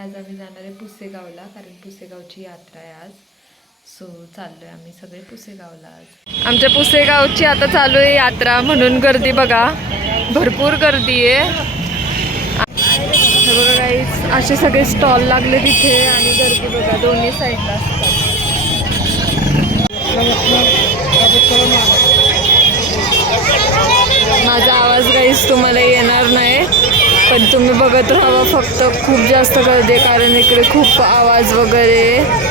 आज आम्ही जाणार आहे पुसेगावला, कारण पुसेगावची यात्रा आहे आज. सो चाललोय आम्ही सगळे पुसेगावला आज. आमच्या पुसेगावची आता चालू आहे यात्रा, म्हणून गर्दी बघा, भरपूर गर्दी आहे. बघा गाईस, असे सगळे स्टॉल लागले तिथे आणि गर्दी बघा दोन्ही साईडला असतात. माझा आवाज गाईस तुम्हाला येणार नाही, पण तुम्ही बघत राहा फक्त. खूप जास्त गर्दी आहे कारण इकडे खूप आवाज वगैरे.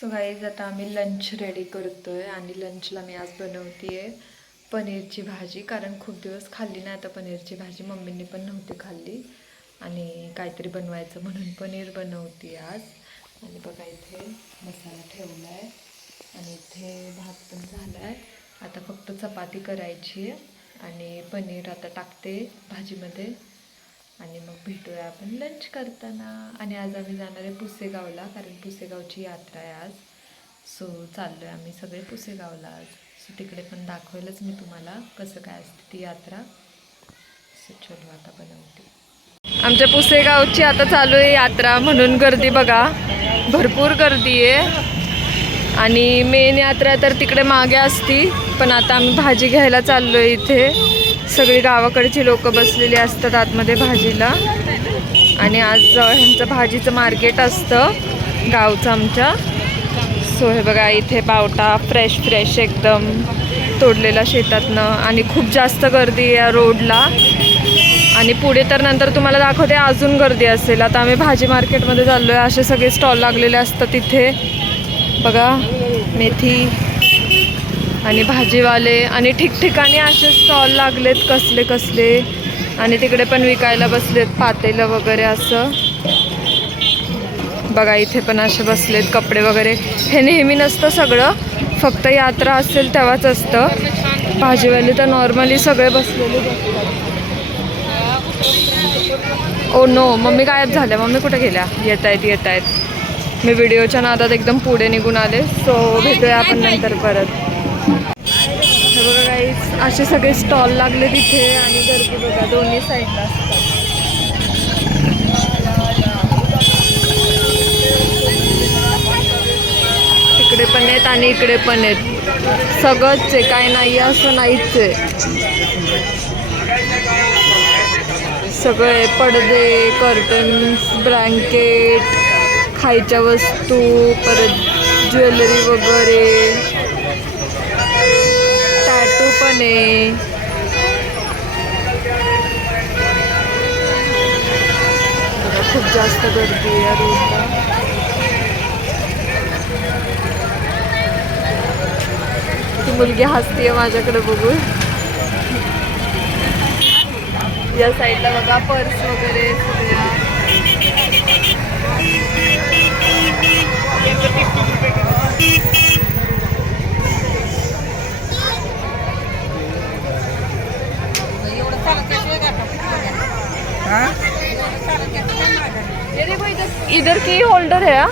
सो गाईज, आता आम्ही लंच रेडी करतोय आणि लंचला मी आज बनवतेय पनीरची भाजी, कारण खूप दिवस खाल्ली नाही आता पनीरची भाजी. मम्मींनी पण नव्हती खाल्ली आणि काहीतरी बनवायचं म्हणून पनीर बनवते आज. आणि बघा इथे मसाला ठेवला आहे आणि इथे भात पण झाला आहे. आता फक्त चपाती करायची आहे आणि पनीर आता टाकते भाजीमध्ये आणि मग भेटूया आपण लंच करताना. आणि आज आम्ही जाणार आहे पुसेगावला, कारण पुसेगावची यात्रा आहे आज. सो चाललो आहे आम्ही सगळे पुसेगावला आज. सो तिकडे पण दाखवेलच मी तुम्हाला कसं काय असते ती यात्रा. सो चलो आता बनवते. आमच्या पुसेगावची आता चालू आहे यात्रा, म्हणून गर्दी बघा, भरपूर गर्दी आहे. आणि मेन यात्रा तर तिकडे मागे असती, पण आता आम्ही भाजी घ्यायला चाललो आहे. इथे सगळी गावाकडची लोक बसलेली असतात आतमध्ये भाजीला. आणि आज ह्यांचं भाजीचं मार्केट असतं गावचं आमच्या. सो हे बघा इथे पावटा फ्रेश एकदम तोडलेला शेतातनं. आणि खूप जास्त गर्दी आहे या रोडला. आणि पुढे तर नंतर तुम्हाला दाखवते अजून गर्दी असेल. आता आम्ही भाजी मार्केटमध्ये चाललो आहे. असे सगळे स्टॉल लागलेले असतात तिथे बघा, मेथी आणि भाजीवाले आणि ठिकठिकाणी असे स्टॉल लागलेत कसले. आणि तिकडे पण विकायला बसलेत पातेलं वगैरे असं बघा. इथे पण असे बसलेत कपडे वगैरे. हे नेहमी नसतं सगळं, फक्त यात्रा असेल तेव्हाच असतं. भाजीवाले तर नॉर्मली सगळे बसलेले बसतात. ओ नो, मम्मी गायब झाल्या. मम्मी कुठे गेल्या? येत आहेत. मी व्हिडिओच्या नादात एकदम पुढे निघून आले. सो भेटूया आपण नंतर परत. हे बघा गाईस, असे सगळे स्टॉल लागले तिथे आणि गर्दी बघा दोन्ही साईडला असतात. तिकडे पण आहेत आणि इकडे पण आहेत. सगळंच आहे, काय नाही असं नाहीच आहे. सगळे पडदे, कर्टन्स, ब्लँकेट, खायच्या वस्तू, परत ज्वेलरी वगैरे, टॅटू पण आहे. खूप जास्त गर्दी आहे या रोडला. ती मुलगी हसतीये माझ्याकडे बघून. या साईडला बघा पर्स वगैरे सगळ्या. इधर की होल्डर है.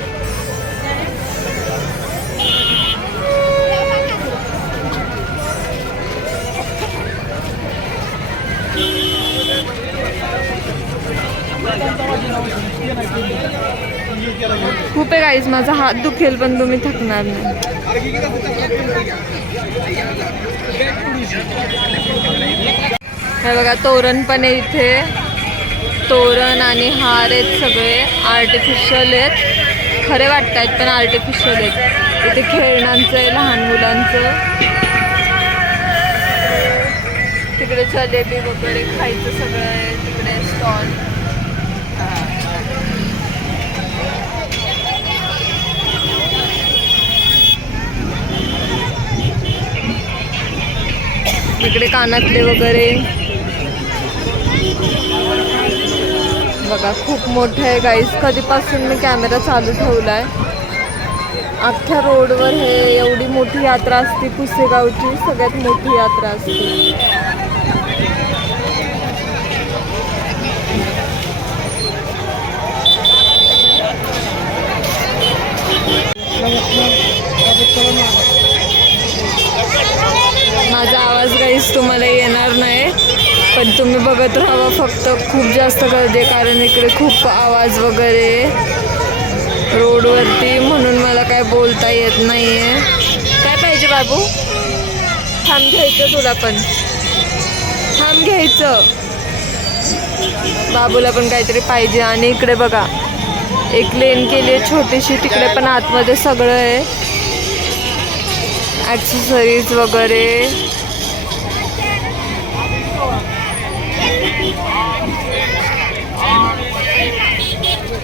खूप आहे गाईज, माझा हात दुखेल पण तुम्ही थकणार नाही. हे बघा तोरण पण आहे इथे. तोरण आणि हार आहेत, सगळे आर्टिफिशियल आहेत. खरे वाटत आहेत पण आर्टिफिशियल आहेत. इथे खेळण्यांचं आहे लहान मुलांचं. तिकडे जलेबी वगैरे खायचं सगळं आहे तिकडे स्टॉल. इकडे कानातले वगैरे बघा, खूप मोठं आहे गाईस. कधीपासून मी कॅमेरा चालू ठेवलाय. अख्ख्या रोडवर हे एवढी मोठी यात्रा असते. पुसेगावची सगळ्यात मोठी यात्रा असते. माझा आवाज काहीच तुम्हाला येणार नाही, पण तुम्ही बघत राहावा फक्त. खूप जास्त गर्दी आहे कारण इकडे खूप आवाज वगैरे रोडवरती, म्हणून मला काय बोलता येत नाहीये. काय पाहिजे बाबू? थांब घ्यायचं तुला पण, थांब घ्यायचं. बाबूला पण काहीतरी पाहिजे. आणि इकडे बघा एक लेन केली आहे छोटीशी, तिकडे पण आतमध्ये सगळं आहे, ॲक्सेसरीज वगैरे.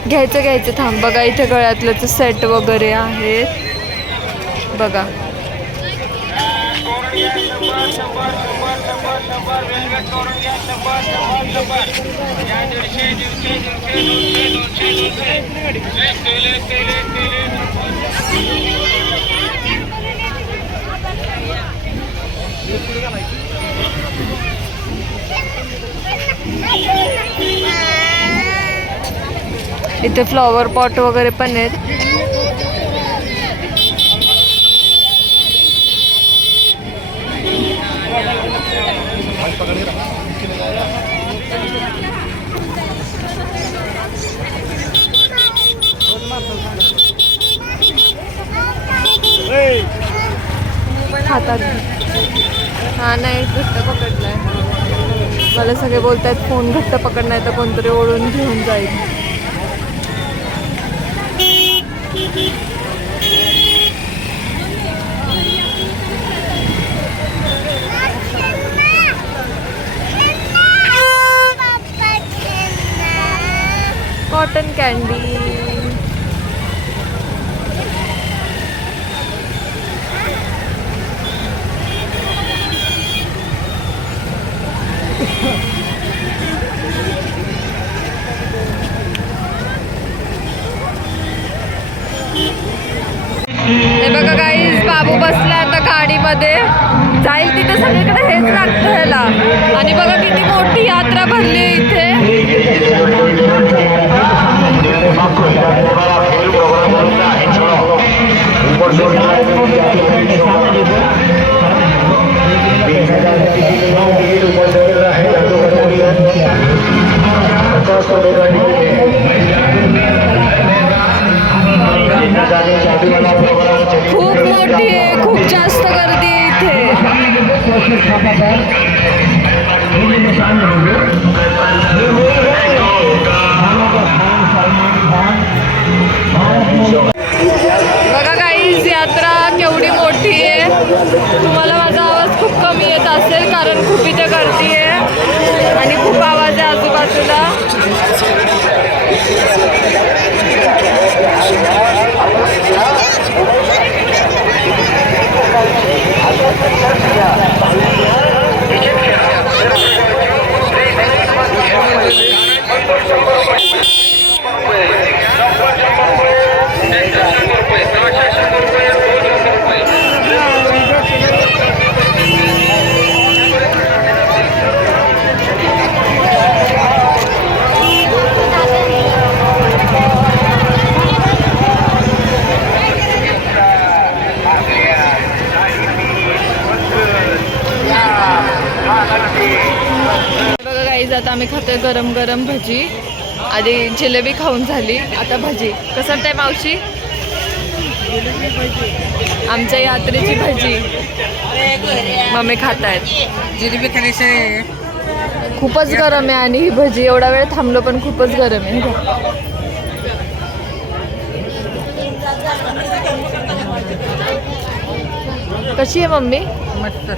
घ्यायचं थांब. बघा इथे गळ्यातल्याचं सेट वगैरे आहेत बघा. इथे फ्लॉवर पॉट वगैरे पण आहेत. हातात हा नाही, घट्ट पकडलाय. मला सगळे बोलतात फोन घट्ट पकडलाय तर कोणतरी ओढून घेऊन जाईल. Cotton candy. हे बघा गाईज, बाबू बसला आता गाडीमध्ये, जाईल तिथे सगळीकडे हेच लागतं ह्याला. आणि बघा किती मोठी यात्रा भरली आहे इथे. खूप मोठी आहे, खूप जास्त गर्दी आहे इथे. बघा गाईज, यात्रा केवढी मोठी आहे. तुम्हाला माझा आवाज खूप कमी येत असेल कारण खूप इथे गर्दी आहे आणि खूप आवाज आहे आजूबाजूला. बघा गाईज, आता आम्ही खातोय गरम गरम भजी. आधी जिलेबी खाऊन झाली, आता भजी. कसं वाटतंय मावशी? आमच्या यात्रेची भजी मम्मी खातायत. जिलेबी खाण्याचे खूपच गरम आहे आणि ही भजी एवढा वेळ थांबलो पण खूपच गरम आहे. कशी आहे मम्मी? मस्त.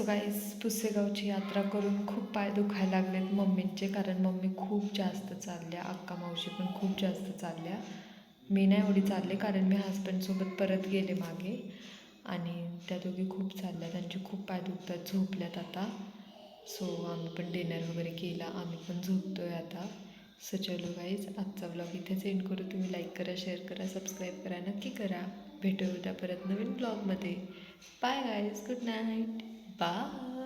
सो गाईज पुसेगावची यात्रा करून खूप पाय दुखायला लागलेत मम्मींचे, कारण मम्मी खूप जास्त चालल्या, अक्का मावशी पण खूप जास्त चालल्या. मी नाही एवढी चालले कारण मी हस्बंडसोबत परत गेले मागे, आणि त्या दोघी खूप चालल्या, त्यांचे खूप पाय दुखतात, झोपल्यात आता. सो आम्ही पण डिनर वगैरे केला, आम्ही पण झोपतो आहे आता. सो चलो गाईज, आजचा ब्लॉग इथेच एंड करू. तुम्ही लाईक करा, शेअर करा, सबस्क्राईब करा, नक्की करा. भेटू उद्या परत नवीन ब्लॉगमध्ये. Bye guys, good night, bye.